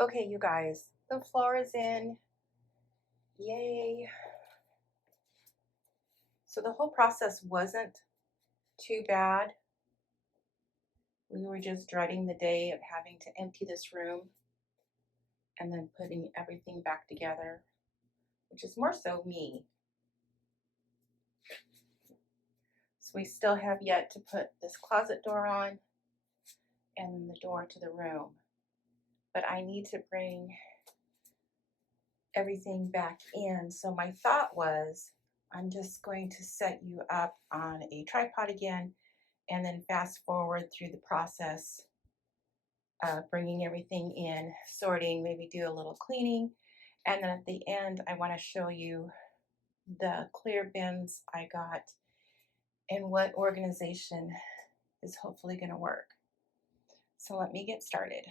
Okay, you guys, the floor is in. Yay. So the whole process wasn't too bad. We were just dreading the day of having to empty this room and then putting everything back together, which is more so me. So we still have yet to put this closet door on and the door to the room. But I need to bring everything back in. So my thought was, I'm just going to set you up on a tripod again and then fast forward through the process of bringing everything in, sorting, maybe do a little cleaning. And then at the end, I want to show you the clear bins I got and what organization is hopefully going to work. So let me get started.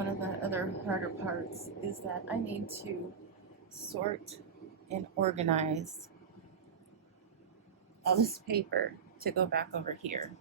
one of the other harder parts is that I need to sort and organize all this paper to go back over here.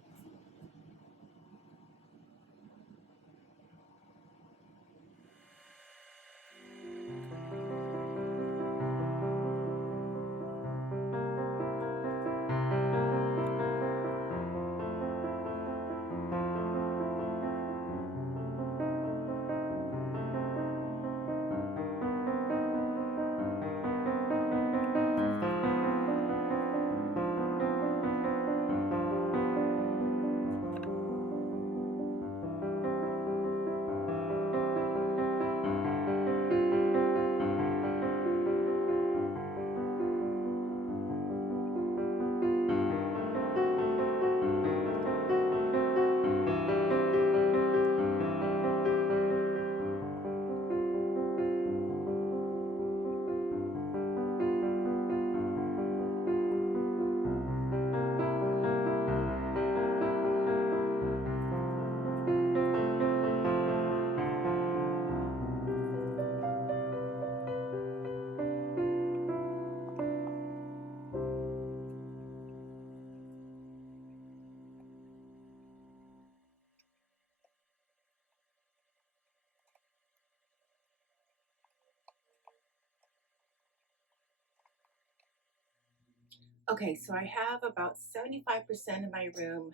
Okay, so I have about 75% of my room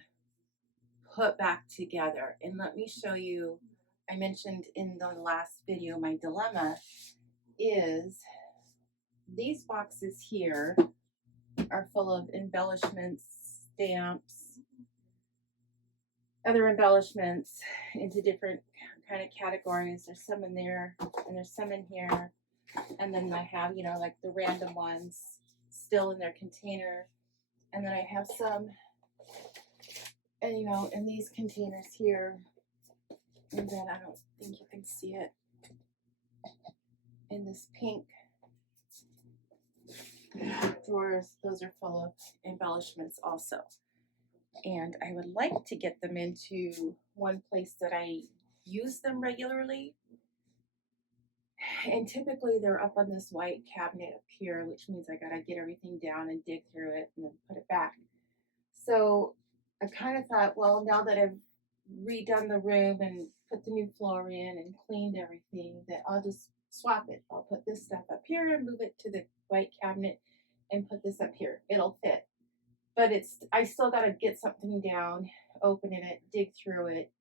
put back together. And let me show you, I mentioned in the last video, my dilemma is these boxes here are full of embellishments, stamps, other embellishments into different kind of categories. There's some in there and there's some in here. And then I have, you know, like the random ones still in their container. And then I have some, and you know, in these containers here. And then I don't think you can see it in this pink drawers. Those are full of embellishments also. And I would like to get them into one place that I use them regularly. And typically they're up on this white cabinet up here, which means I gotta get everything down and dig through it and then put it back. So I kind of thought, well, now that I've redone the room and put the new floor in and cleaned everything, that I'll just swap it. I'll put this stuff up here and move it to the white cabinet and put this up here. It'll fit. But I still got to get something down, open it, dig through it.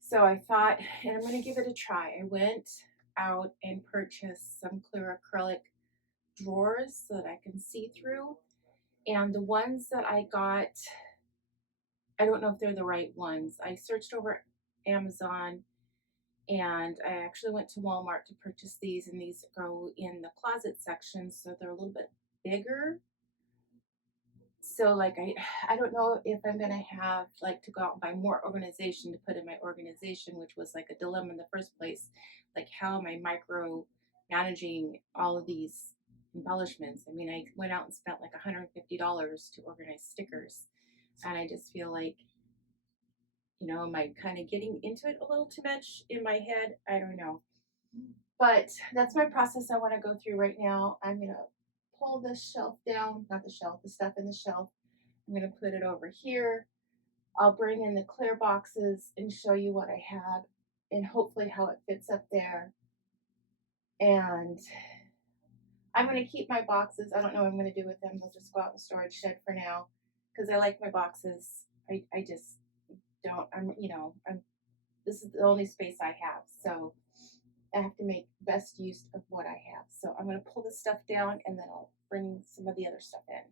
So I thought, and I'm going to give it a try. I went out and purchased some clear acrylic drawers so that I can see through. And the ones that I got, I don't know if they're the right ones. I searched over Amazon and I actually went to Walmart to purchase these, and these go in the closet section, so they're a little bit bigger. So like I don't know if I'm gonna have like to go out and buy more organization to put in my organization, which was like a dilemma in the first place. Like, how am I micro managing all of these embellishments? I mean, I went out and spent like $150 to organize stickers, and I just feel like, you know, am I kind of getting into it a little too much in my head? I don't know. But that's my process I want to go through right now. I'm going to pull this shelf down, not the shelf, the stuff in the shelf. I'm going to put it over here. I'll bring in the clear boxes and show you what I have and hopefully how it fits up there. And I'm going to keep my boxes. I don't know what I'm going to do with them. They'll just go out in the storage shed for now because I like my boxes. I just don't, this is the only space I have. So I have to make best use of what I have. So I'm going to pull this stuff down and then I'll bring some of the other stuff in.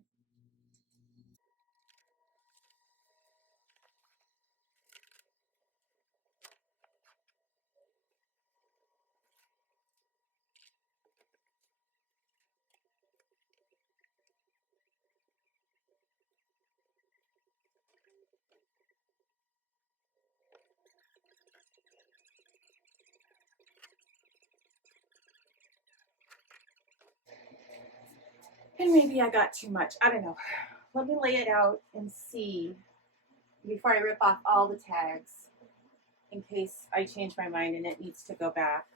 And maybe I got too much. I don't know. Let me lay it out and see before I rip off all the tags in case I change my mind and it needs to go back.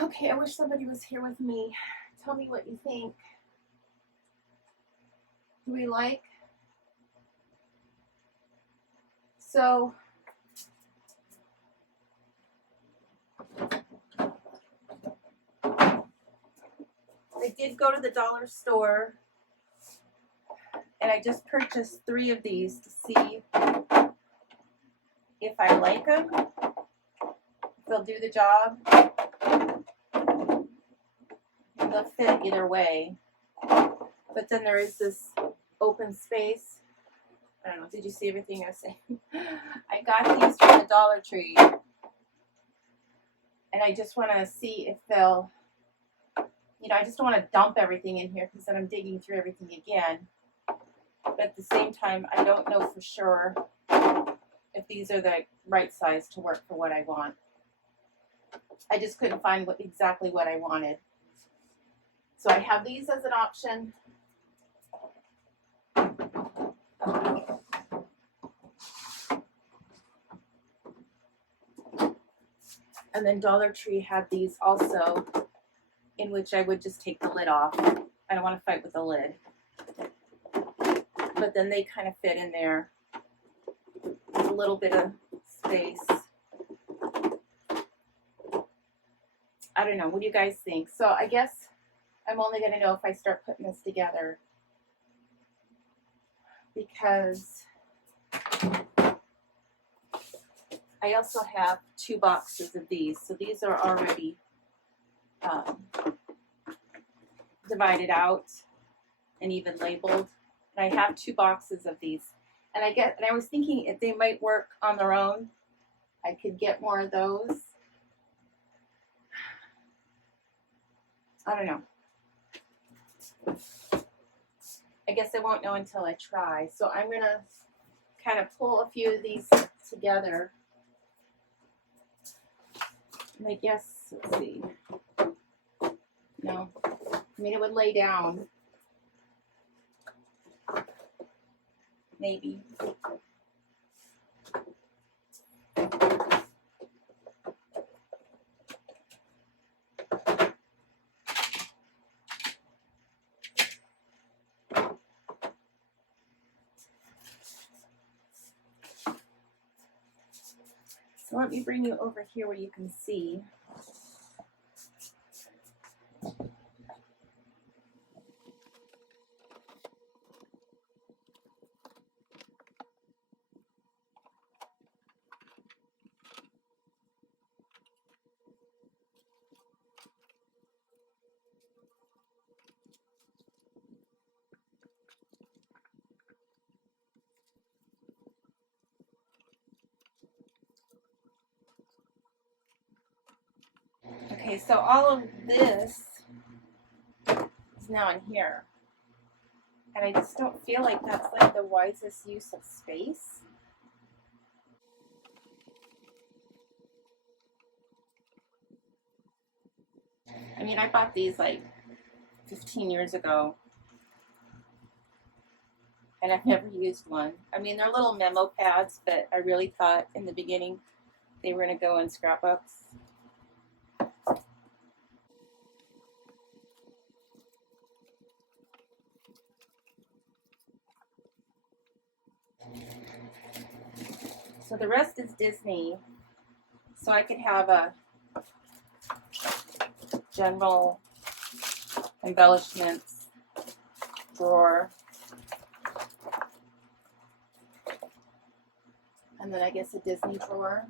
Okay, I wish somebody was here with me. Tell me what you think. Do we like? So, I did go to the dollar store and I just purchased 3 of these to see if I like them, if they'll do the job. They'll fit either way. But then there is this open space. I don't know, did you see everything I was saying? I got these from the Dollar Tree. And I just want to see if they'll, I just don't want to dump everything in here because then I'm digging through everything again. But at the same time, I don't know for sure if these are the right size to work for what I want. I just couldn't find exactly what I wanted. So I have these as an option. And then Dollar Tree had these also, in which I would just take the lid off. I don't want to fight with the lid. But then they kind of fit in there. There's a little bit of space. I don't know. What do you guys think? So I guess I'm only going to know if I start putting this together. Because I also have 2 boxes of these. So these are already divided out and even labeled. And I have 2 boxes of these. And I was thinking if they might work on their own, I could get more of those. I don't know. I guess I won't know until I try. So I'm going to kind of pull a few of these together. And I guess, let's see. No, I mean, it would lay down. Maybe. So let me bring you over here where you can see. Okay, so all of this is now in here. And I just don't feel like that's like the wisest use of space. I mean, I bought these like 15 years ago. And I've never used one. I mean, they're little memo pads, but I really thought in the beginning they were going to go in scrapbooks. So the rest is Disney. So I could have a general embellishments drawer. And then I guess a Disney drawer.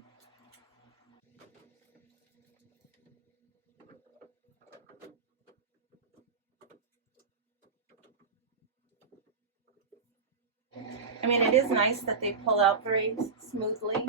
mean, it is nice that they pull out very smoothly.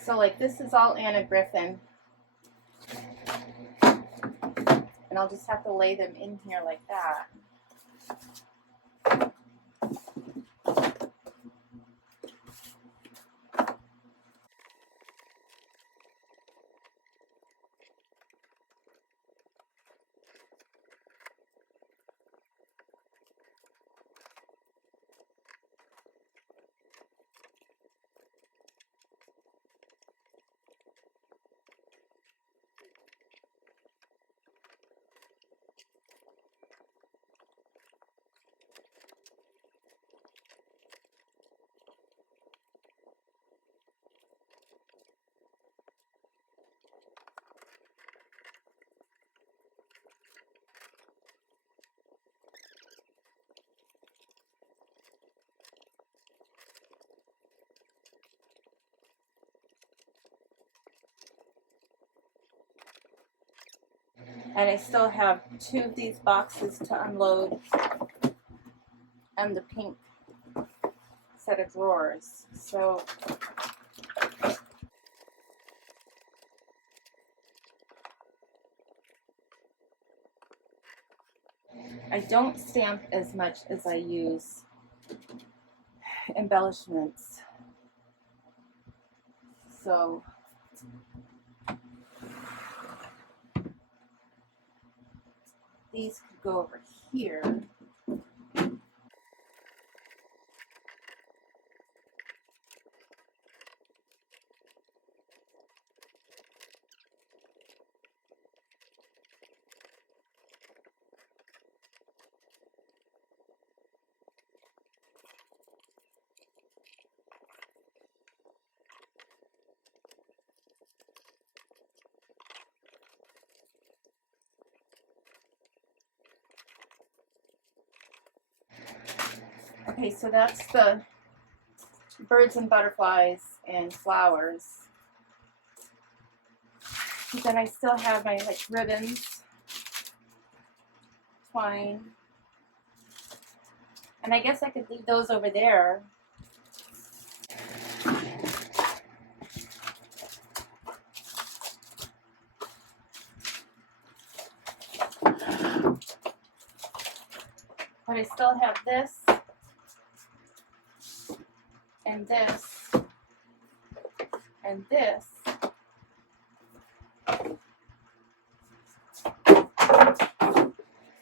So like this is all Anna Griffin. And I'll just have to lay them in here like that. And I still have 2 of these boxes to unload and the pink set of drawers. So I don't stamp as much as I use embellishments. So these could go over here. Okay, so that's the birds and butterflies and flowers. But then I still have my like ribbons, twine, and I guess I could leave those over there. But I still have this and this and this.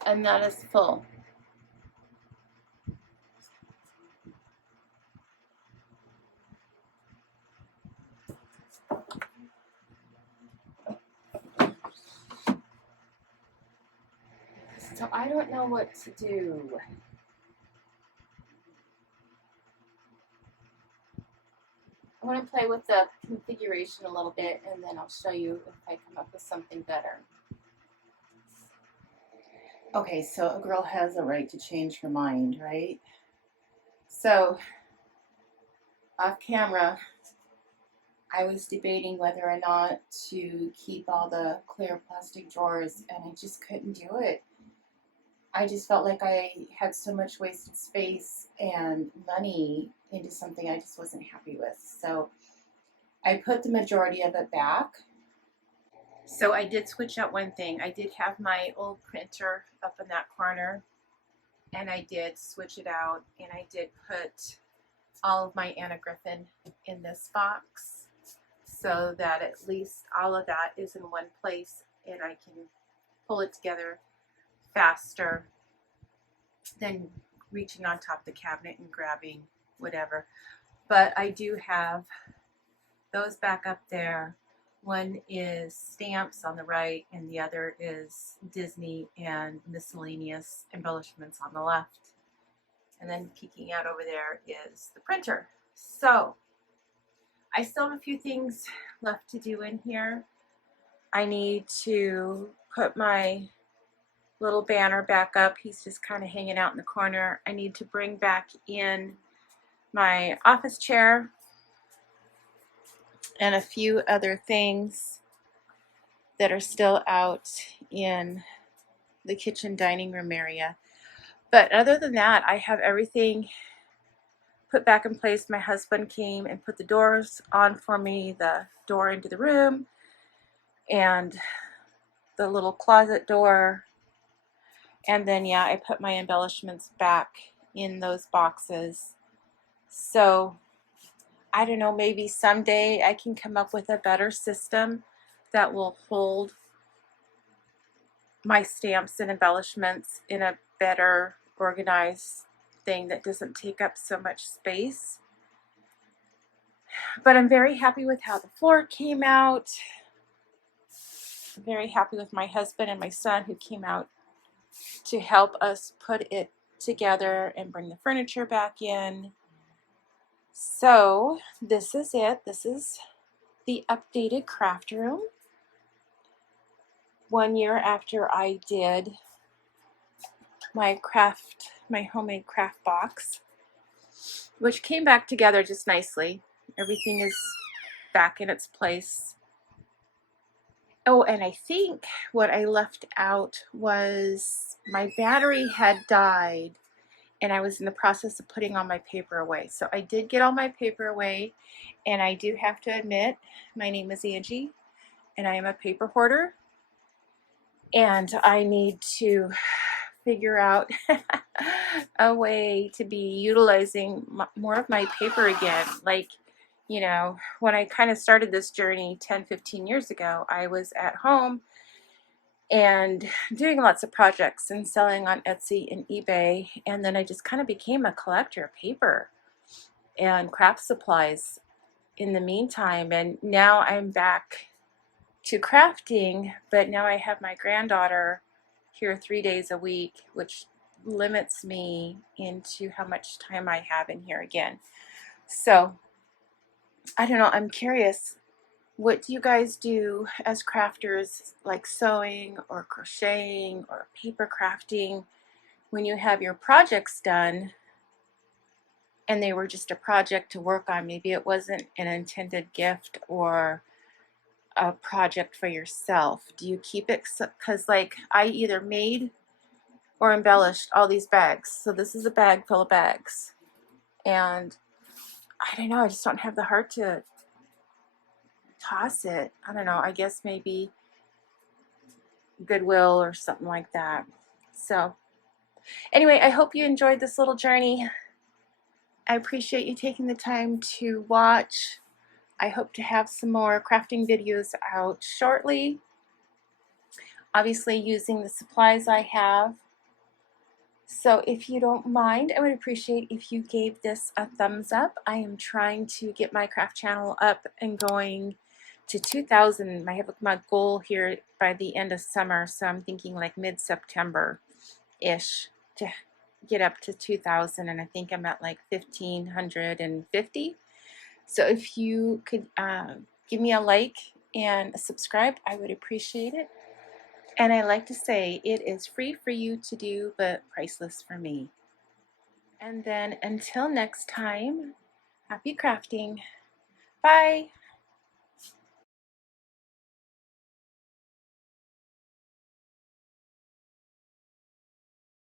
And that is full. So I don't know what to do. I'm going to play with the configuration a little bit and then I'll show you if I come up with something better. Okay, so a girl has a right to change her mind, right? So off camera, I was debating whether or not to keep all the clear plastic drawers, and I just couldn't do it. I just felt like I had so much wasted space and money into something I just wasn't happy with. So I put the majority of it back. So I did switch out one thing. I did have my old printer up in that corner, and I did switch it out, and I did put all of my Anna Griffin in this box so that at least all of that is in one place and I can pull it together faster than reaching on top of the cabinet and grabbing whatever. But I do have those back up there. One is stamps on the right, and the other is Disney and miscellaneous embellishments on the left. And then peeking out over there is the printer. So I still have a few things left to do in here. I need to put my little banner back up. He's just kind of hanging out in the corner. I need to bring back in my office chair and a few other things that are still out in the kitchen dining room area. But other than that, I have everything put back in place. My husband came and put the doors on for me, the door into the room and the little closet door. And then, yeah, I put my embellishments back in those boxes. So I don't know, maybe someday I can come up with a better system that will hold my stamps and embellishments in a better organized thing that doesn't take up so much space. But I'm very happy with how the floor came out. I'm very happy with my husband and my son who came out to help us put it together and bring the furniture back in. So this is it. This is the updated craft room. 1 year after I did my homemade craft box, which came back together just nicely. Everything is back in its place. Oh, and I think what I left out was my battery had died and I was in the process of putting all my paper away. So I did get all my paper away, and I do have to admit, my name is Angie and I am a paper hoarder, and I need to figure out a way to be utilizing more of my paper again. Like, you know, when I kind of started this journey 10-15 years ago, I was at home and doing lots of projects and selling on Etsy and eBay, and then I just kind of became a collector of paper and craft supplies in the meantime. And now I'm back to crafting, but now I have my granddaughter here 3 days a week, which limits me into how much time I have in here again. So I don't know, I'm curious, what do you guys do as crafters, like sewing or crocheting or paper crafting, when you have your projects done and they were just a project to work on? Maybe it wasn't an intended gift or a project for yourself. Do you keep it? Because like I either made or embellished all these bags. So this is a bag full of bags. And I don't know, I just don't have the heart to toss it. I don't know, I guess maybe Goodwill or something like that. So anyway, I hope you enjoyed this little journey. I appreciate you taking the time to watch. I hope to have some more crafting videos out shortly. Obviously using the supplies I have. So if you don't mind, I would appreciate if you gave this a thumbs up. I am trying to get my craft channel up and going to 2,000. I have my goal here by the end of summer, so I'm thinking like mid-September-ish to get up to 2,000, and I think I'm at like 1,550. So if you could give me a like and a subscribe, I would appreciate it. And I like to say it is free for you to do, but priceless for me. And then until next time, happy crafting. Bye.